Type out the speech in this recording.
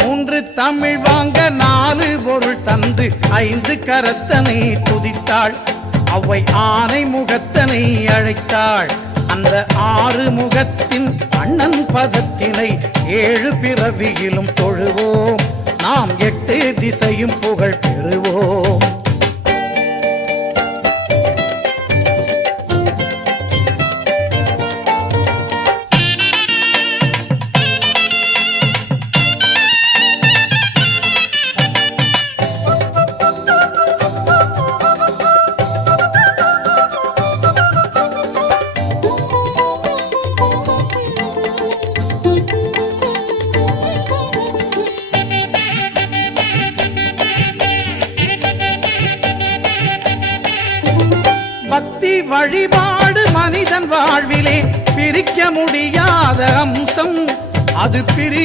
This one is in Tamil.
மூன்று தமிழ் வாங்க 4 பொருள் தந்து 5 கரத்தனை துதித்தாள். அவ்வை ஆனை முகத்தனை அழைத்தாள். அந்த 6 முகத்தின் அண்ணன் பதத்தினை 7 பிறவியிலும் தொழுவோம். நாம் 8 திசையும் புகழ் பெறுவோம். பக்தி வழிபாடு மனிதன் வாழ்விலே பிரிக்க முடியாத அம்சம். அது பிரிய